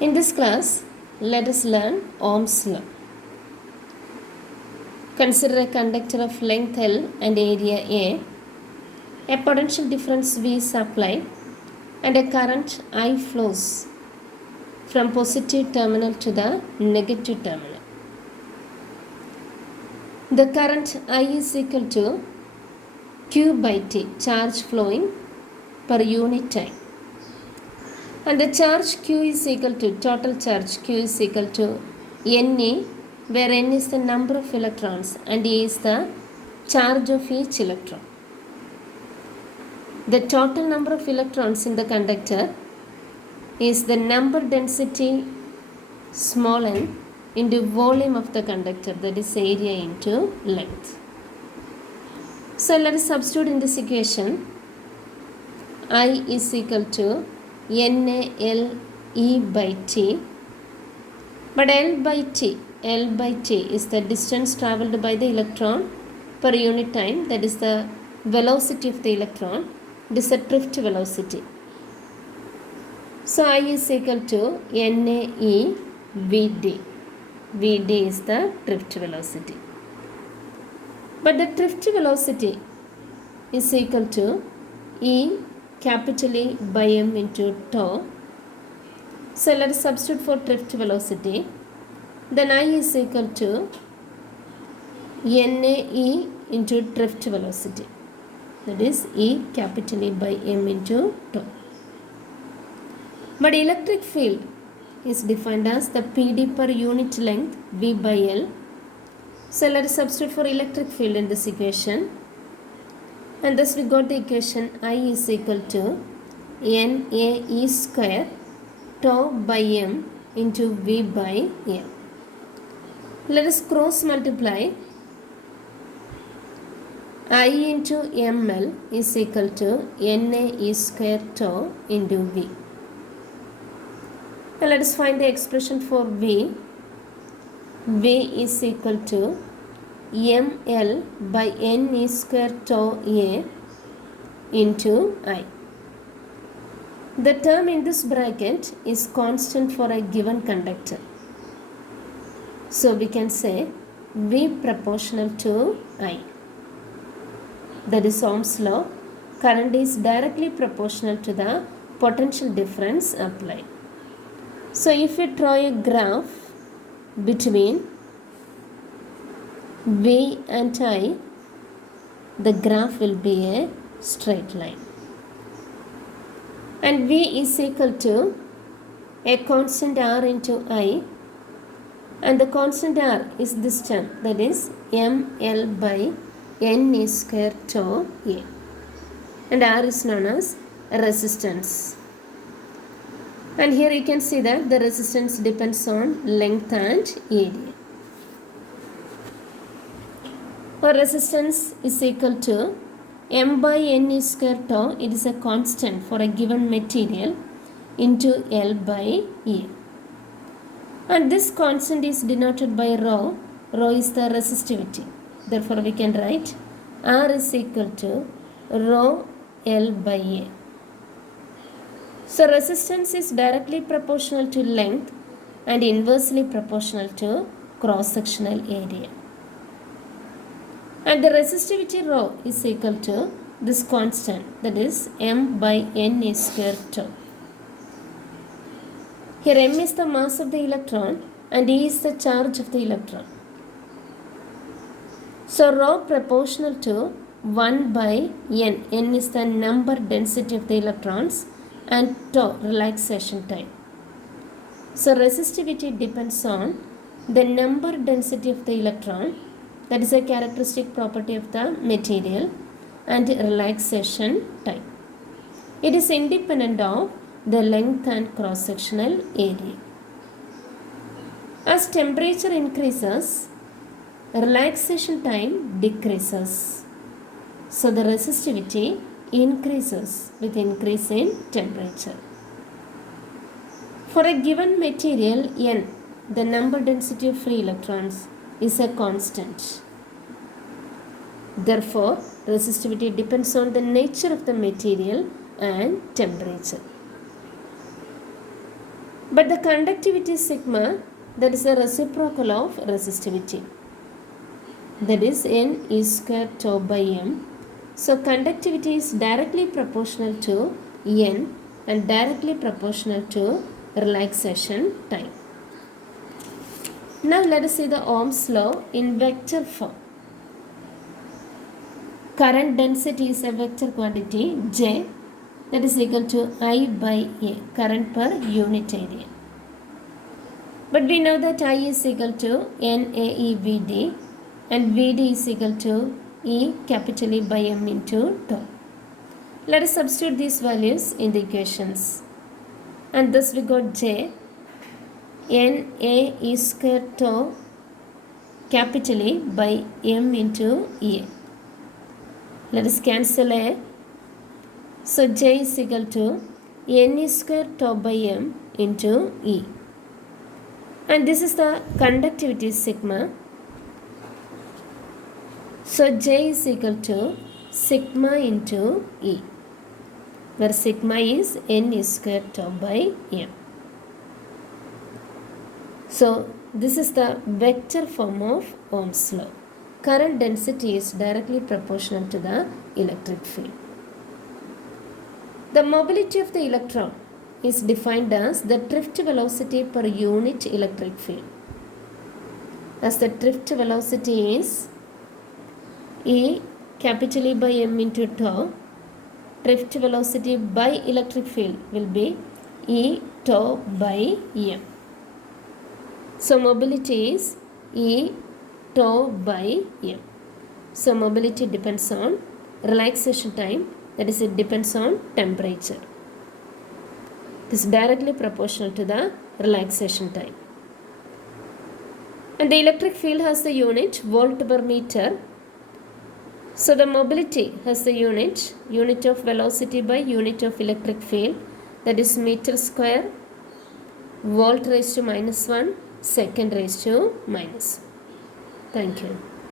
In this class, let us learn Ohm's law. Consider a conductor of length L and area A. A potential difference V is applied and a current I flows from positive terminal to the negative terminal. The current I is equal to Q by T, charge flowing per unit time. And the charge Q is equal to, total charge Q is equal to NA, where N is the number of electrons and A is the charge of each electron. The total number of electrons in the conductor is the number density small n into volume of the conductor, that is area into length. So let us substitute in this equation. I is equal to NaLE by T, but L by T is the distance travelled by the electron per unit time, that is the velocity of the electron. It is the drift velocity. So I is equal to NaE Vd. Vd is the drift velocity. But the drift velocity is equal to E capital E by m into tau. So let us substitute for drift velocity. Then I is equal to NaE into drift velocity. That is E capital E by m into tau. But electric field is defined as the PD per unit length V by L. So let us substitute for electric field in this equation. And thus we got the equation I is equal to NaE square tau by m into V by m. Let us cross multiply. I into ml is equal to NaE square tau into V. Now let us find the expression for V. V is equal to ml by n e square tau A into I. The term in this bracket is constant for a given conductor. So we can say V proportional to I. That is Ohm's law. Current is directly proportional to the potential difference applied. So if we draw a graph between V and I, the graph will be a straight line. And V is equal to a constant R into I, and the constant R is this term, that is ml by n e square tau A, and R is known as resistance. And here you can see that the resistance depends on length and area. Our resistance is equal to m by n e square tau, it is a constant for a given material, into L by A. And this constant is denoted by rho. Rho is the resistivity. Therefore we can write R is equal to rho L by A. So resistance is directly proportional to length and inversely proportional to cross-sectional area. And the resistivity rho is equal to this constant, that is m by n e square tau. Here m is the mass of the electron and E is the charge of the electron. So rho proportional to 1 by n. N is the number density of the electrons and tau relaxation time. So resistivity depends on the number density of the electron, that is a characteristic property of the material, and relaxation time. It is independent of the length and cross-sectional area. As temperature increases, relaxation time decreases. So the resistivity increases with increase in temperature. For a given material N, the number density of free electrons is a constant. Therefore, resistivity depends on the nature of the material and temperature. But the conductivity sigma, that is the reciprocal of resistivity. That is N E square tau by M. So conductivity is directly proportional to N and directly proportional to relaxation time. Now let us see the Ohm's law in vector form. Current density is a vector quantity J, that is equal to I by A, current per unit area. But we know that I is equal to NAEVD and VD is equal to E capital E by M into tau. Let us substitute these values in the equations. And thus we got J NA E square tau capital E by M into E. Let us cancel A. So J is equal to N E square tau by M into E. And this is the conductivity sigma. So J is equal to sigma into E, where sigma is N E square tau by M. So this is the vector form of Ohm's law. Current density is directly proportional to the electric field. The mobility of the electron is defined as the drift velocity per unit electric field. As the drift velocity is E capital E by M into tau, drift velocity by electric field will be E tau by M. So mobility is E tau by M. So mobility depends on relaxation time, that is, it depends on temperature. This is directly proportional to the relaxation time. And the electric field has the unit volt per meter. So the mobility has the unit of velocity by unit of electric field, that is meter square, volt raised to -1, second raised to -1. Thank you.